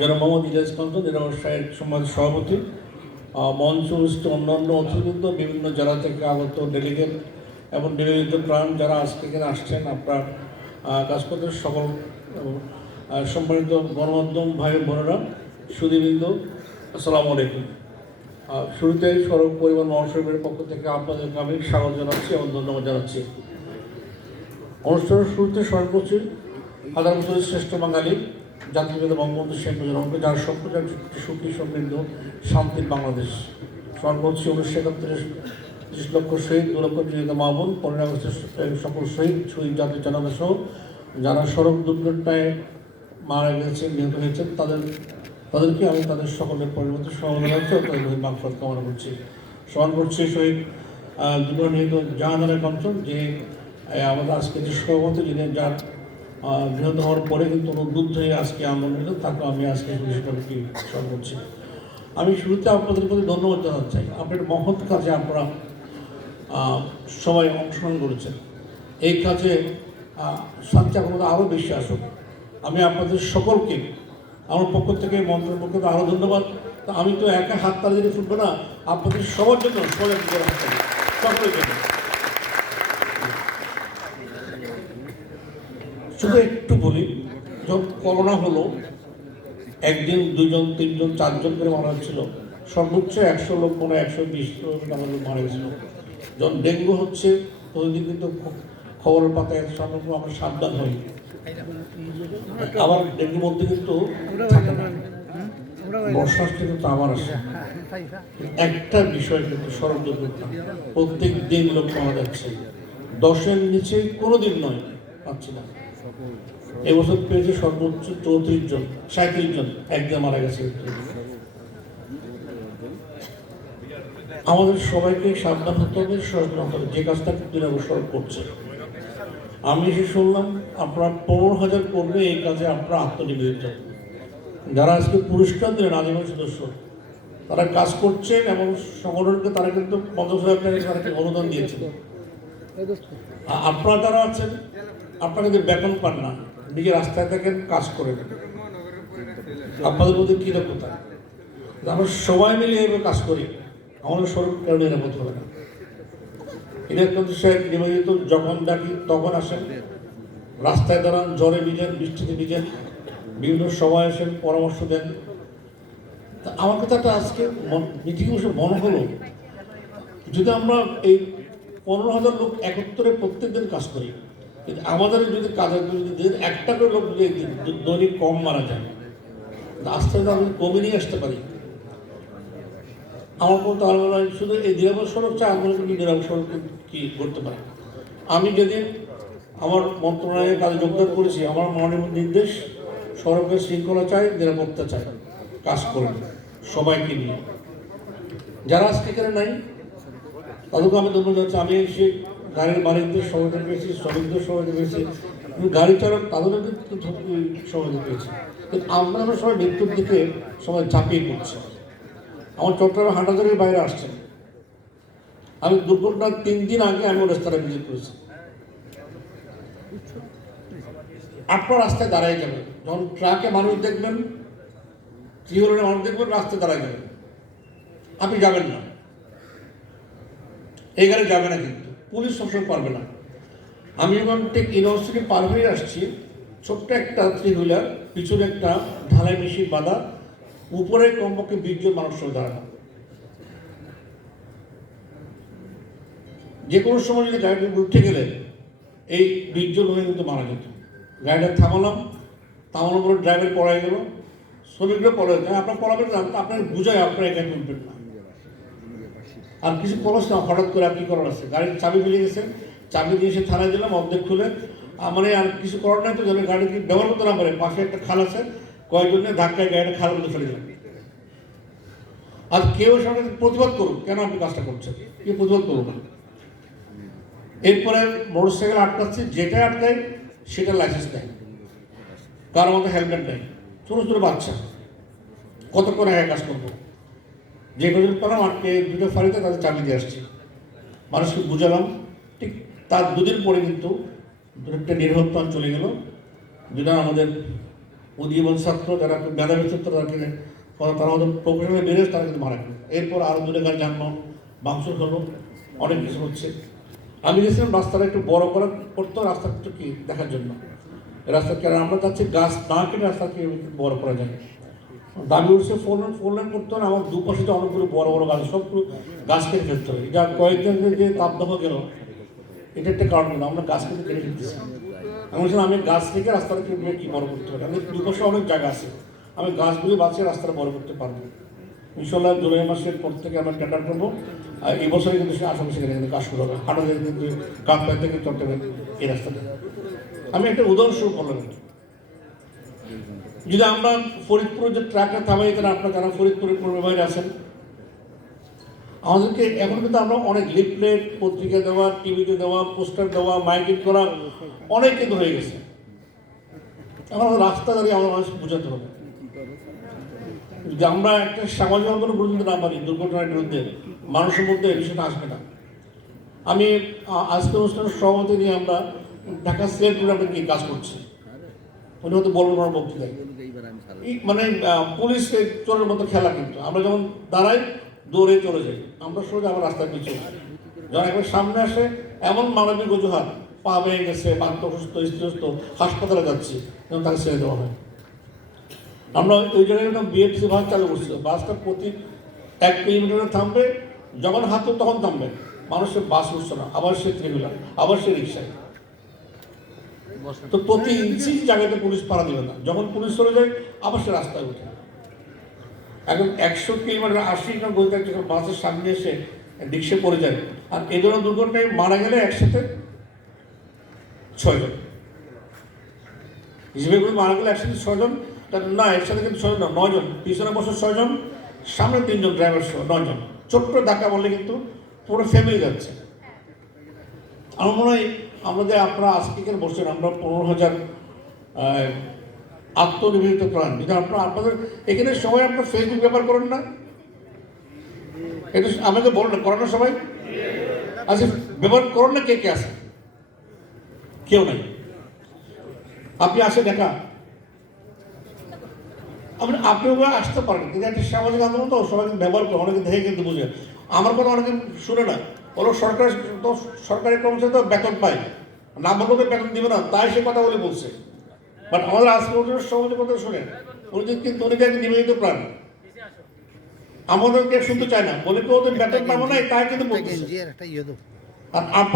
যারা মোহাম্মদ ইলিয়াস কান্ত নিরাময় সমাজ সভাপতি আহ, মঞ্চ উপস্থিত অন্যান্য অতিরিক্ত বিভিন্ন জেলা থেকে আগত ডেলিগেট এবং ডেলিগেট প্রাণ যারা আজকে এখানে আসছেন আপনার কাজপত্রের সকল সম্মানিত গণমাধ্যম ভাই বোনেরা সুদীবৃন্দ আসসালামু আলাইকুম। শুরুতে সড়ক পরিবহন মহাসড়কের পক্ষ থেকে আপনাদেরকে আমি স্বাগত জানাচ্ছি এবং ধন্যবাদ জানাচ্ছি। অনুষ্ঠানের শুরুতে হাজার বছরের শ্রেষ্ঠ বাঙালি জাতিভেদ, বঙ্গবন্ধু শেখ মুজিবুর রহমানকে যার সম্প্রচার সুখী সমৃদ্ধ, শান্তির বাংলাদেশ। করছি উনিশশো একাত্তরের ত্রিশ লক্ষ শহীদ, দু লক্ষ জীবিত মামুন পনেরো আগস্টের সকল শহীদ শহীদ জাতির জানাজা সহ যারা সড়ক দুর্ঘটনায় মারা গেছেন, নিহত হয়েছেন, তাদের তাদেরকে আমি তাদের সকলের সমাধান হচ্ছে তাদের কামনা করছি। স্মরণ করছি শহীদ দুর্ঘটনা নিহত জাহানারা কঞ্চন যে আমাদের আজকে যে সভাপতি, যিনি যার নিহত হওয়ার পরে কিন্তু উদ্বুদ্ধ হয়ে আজকে আন্দোলন তাকে আমি আজকে কি করছি। আমি শুরুতে আপনাদের প্রতি ধন্যবাদ জানাতে চাই। আপনার মহৎ কাজে আপনারা সবাই অংশগ্রহণ করেছেন। এই কাজে শান্তি আপনাদের আরও বেশি আসুক। আমি আপনাদের সকলকে, আমার পক্ষ থেকে মন্ত্রের পক্ষ থেকে আরও ধন্যবাদ। আমি তো একা হাত তালি দিলে ফুটবো না। আপনাদের সবার জন্য সবাই সকলের জন্য। শুধু একটু বলি, যখন করোনা হলো একদিন দুজন, তিনজন, চারজন করে মারা হচ্ছিল। সর্বোচ্চ একশো লোক মনে একশো বিশ আমাদের মারা গেছিল। যখন ডেঙ্গু হচ্ছে, প্রতিদিন কিন্তু খ- খবরের পাতায় সাধারণত আমরা সাবধান হই। আবার ডেঙ্গু মধ্যে কিন্তু থাকে না। বর্ষা আসলে কিন্তু আবার আসে। একটা বিষয় কিন্তু সড়ক প্রত্যেক দিন লোক মারা যাচ্ছে। দশের নিচে কোনো দিন নয়, পাচ্ছি না। এবছর পেয়েছে সর্বোচ্চ চৌত্রিশ জন সাঁত্রিশ জন একদিন মারা গেছে। আমাদের সবাইকে সাবধান হতে হবে, সচেতন হতে হবে, যে কাজটা বছর করছে। আমি এসে শুনলাম, আপনার পনেরো হাজার কর্মী এই কাজে আপনারা আত্মনিবেদিত। যারা আজকে পুরস্কার দিলেন আজীবন সদস্য, তারা কাজ করছেন এবং সংগঠনকে তারা কিন্তু পঞ্চাশ হাজার টাকা তারা অনুদান দিয়েছেন। আপনারা তারা আছেন আপনারা কিন্তু বেতন পান না নিজে রাস্তায় থাকেন, কাজ করে আপনাদের মধ্যে কৃতজ্ঞতা আমরা সবাই মিলে এভাবে কাজ করি, আমাদের সড়ক কেউ নিরাপদ হবে না? কিন্তু সাহেব নিবেদিত যখন ডাকি তখন আসেন। রাস্তায় দাঁড়ান, জ্বরে ভিজেন, বৃষ্টিতে ভিজেন, বিভিন্ন সময় আসেন পরামর্শ দেন। তা আমার কথাটা আজকে মিটিং বসে মনে হলো, যদি আমরা এই পনেরো হাজার লোক একত্রে প্রত্যেক দিন কাজ করি কিন্তু আমাদের যদি কাজের যদি একটা করে লোক যদি দৈনিক কম মারা যায় আস্তে আস্তে আমি কমে নিয়ে আসতে পারি। আমার মনে হয় শুধু এই নিরাপদ সড়ক চাই আমরা কিন্তু নিরাপদ সড়ক কি করতে পারি? আমি যেদিন আমার মন্ত্রণালয়ের কাজে যোগদান করেছি, আমার মনের নির্দেশ, সড়কের শৃঙ্খলা চাই, নিরাপত্তা চাই, কাজ করেন, সবাইকে নিয়ে। যারা আজকে এখানে নাই, তাদেরকে আমি ধন্যবাদ আমি এসে গাড়ির মালিকদের সহায়তা পেয়েছি, শ্রমিকদের সহায়তা পেয়েছি গাড়ি চালক তাদেরও কিন্তু সহায়তা পেয়েছি। কিন্তু আমরা আমরা সবাই মৃত্যুর দিকে সবাই ঝাঁপিয়ে পড়ছি। আমার চট্টগ্রাম হাটাজারির বাইরে আসছেন। আমি দুর্ঘটনার তিন দিন আগে আমি ওর রাস্তাটা ভিজিট করেছি। আপনার রাস্তায় দাঁড়ায় যাবেন। যখন ট্রাকে মানুষ দেখবেন ত্রিহলের মানুষ দেখবেন, রাস্তায় দাঁড়ায় যাবেন। আপনি যাবেন না। এই গাড়ি যাবে না কিন্তু। পুলিশ সবসময় পারবে না। আমি যখন ঠিক ইউনিভার্সিটি পার হয়ে আসছি, ছোট্ট একটা থ্রি হুইলার পিছনে একটা ঢালাই মেশিন বাঁধা, উপরে কমপক্ষে বিশ জন মানুষ দাঁড়ানো। যে কোনো সময় যদি গাড়িটা উঠে গেলে, এই বিশ হয়ে কিন্তু মারা যেত। গাড়িটা থামালাম, থামানোর পরে ড্রাইভার পড়াই গেল, শ্রমিকরা গেল। আপনার পড়াবেন না আপনার বুঝায় আপনার এখানে উঠবেন না। আর কিছু খরচ না হঠাৎ করে আর কি করার আছে? গাড়ির চাবি মিলে গেছে। চাবি দিয়ে এসে থানায় দিলাম অর্ধেক খুলে। আহ, মানে আর কিছু করার নাই তো যেন গাড়ি কি ব্যবহার করতে না পারে। পাশে একটা খাল আছে কয়েকজনে ধাক্কায় গাড়িটা খাল মধ্যে ফেলে দিলাম। আর কেউ সঙ্গে প্রতিবাদ করুক কেন আপনি কাজটা করছেন? কেউ প্রতিবাদ করুক না। এরপরে মোটর সাইকেল আটকাচ্ছি যেটা আটকায় সেটা লাইসেন্স দেয়। কারও মতো হেলমেট নেই। ছোটো ছোটো বাচ্চা। কতক্ষণ আগে কাজ করব? যে কজন পেলাম আটকে দুটো ফাঁড়িতে তাদের চাবি দিয়ে আসছি। মানুষকে বুঝালাম, ঠিক তার দুদিন পরে কিন্তু একটা নির্ভরতান চলে গেল। যেটা আমাদের উদীয়মান ছাত্র, যারা মেধাবী ছাত্র, তারা কিনে তারা আমাদের প্রফেশনাল বেরিয়ে তারা কিন্তু মারা গেল। এরপর আরও দুটো গাড়ি যানবাহন বাংশুর হলো, অনেক কিছু হচ্ছে। আমি গেছিলাম রাস্তাটা একটু বড় করা করতো, রাস্তা একটু কি দেখার জন্য। রাস্তা কেন? আমরা চাচ্ছি গাছ না কেটে রাস্তাকে বড় করা যায়। দাবি উঠছে ফোর লাইন করতে হবে আমার দুপাশে যে অনেকগুলো বড় বড় গাছ সবগুলো গাছ কেটে ফেলতে হবে। যা কয়েকদিন যে তাপদাহ গেল, এটা একটা কারণ কিন্তু আমরা গাছ কেটে কেটে ফেলতেছি। আমি বলছিলাম, আমি গাছ থেকে রাস্তাটা কীভাবে কি বড় করতে পারি আমাদের দুপাশে অনেক জায়গা আছে, আমি গাছগুলি বাঁচিয়ে রাস্তাটা বড় করতে পারব। ইনশাল্লাহ জুলাই মাসের পর থেকে আমরা টেন্ডার করব। আর এই বছরে কিন্তু সেখানে কিন্তু কাজ শুরু হবে। হাটাদের কিন্তু কাকপাই থেকে চট্টগ্রাম এই রাস্তাটা। আমি একটা উদাহরণস্বরূপ বললাম এটা। যদি আমরা ফরিদপুরের যে ট্রাকটা থামাই তারা আপনারা যারা ফরিদপুরের কর্মী বাইরে আছেন, আমাদেরকে এখন কিন্তু আমরা অনেক লিফলেট, পত্রিকা দেওয়া, টিভিতে দেওয়া, পোস্টার দেওয়া, মাইকিং করা, অনেক কিন্তু হয়ে গেছে। এখন রাস্তা দাঁড়িয়ে আমাদের মানুষ বোঝাতে হবে। যদি আমরা একটা সামাজিক আন্দোলন পর্যন্ত না পারি, দুর্ঘটনার বিরুদ্ধে, মানুষের মধ্যে বিষয়টা আসবে না। আমি আজকের অনুষ্ঠানের সভাপতি নিয়ে আমরা ঢাকা সিলেট গিয়ে কাজ করছি? উনি হয়তো বলবেন আমার বক্তৃতায় মানে পুলিশের চোরের মতো খেলা কিন্তু। আমরা যখন দাঁড়াই, দৌড়ে চলে যাই। আমরা সোজা আমার রাস্তার পিছিয়ে যখন একবার সামনে আসে, এমন মানবিক অজুহাত। পা ভেঙে গেছে বাক্য অসুস্থ স্ত্রীস্ত হাসপাতালে যাচ্ছি যেমন তাকে ছেড়ে দেওয়া হয়। আমরা ওই জায়গায় বিএফসি বাস চালু করছিল, বাসটা প্রতি এক কিলোমিটারে থামবে। যখন হাতে তখন থামবে। মানুষের বাস উঠছে না। আবার সে ত্রিগুলা আবার সে রিক্সায় তো প্রতি ইঞ্চি জায়গাতে পুলিশ পাড়া দিবে না। যখন পুলিশ চলে যায়, আবার সে রাস্তায় উঠে। এখন একশো কিলোমিটার আশি না বলতে যখন বাসের সামনে এসে রিক্সে পড়ে যায়, আর এই ধরনের দুর্ঘটনায় মারা গেলে একসাথে ছয়জন। হিসেবে করে মারা গেলে একসাথে ছয়জন তা না, একসাথে কিন্তু ছয়জন না, নয়জন। পিছনে বসে ছয়জন, সামনে তিনজন ড্রাইভার সহ নয়জন। ছোট্ট ধাক্কা বললে কিন্তু পুরো ফ্যামিলি যাচ্ছে। আমার মনে হয় আমরা যে আপনারা আজকে এখানে বসছেন, আমরা পনেরো হাজার আত্মনিবেদিত প্রাণ। কিন্তু আপনারা, আপনাদের, এখানে সবাই আপনার ফেসবুক ব্যবহার করেন না? এটা আমাকে বলেন না করেন না সবাই? আচ্ছা ব্যবহার করেন না কে কে আছে? কেউ নাই। আপনি আসেন একা? আপনি আপনিও বা আসতে পারেন, কিন্তু একটা সামাজিক আন্দোলন তো সবাই ব্যবহার করে, অনেকে দেখে কিন্তু বুঝে। আমার কথা অনেকে শুনে না। ওরা সরকার তো সরকারি কর্মচারী তো বেতন পায় না। বলব তো বেতন দিবে না তাই সে কথা বলে বলছে। বাট আমাদের আজকে ওদের সমাজের কথা শোনেন উনি কিন্তু উনি কিন্তু নিবেদিত প্রাণ। আমাদেরকে শুনতে চায় না। বলে তো ওদের বেতন পাবো নাই তাই কিন্তু বলছে আর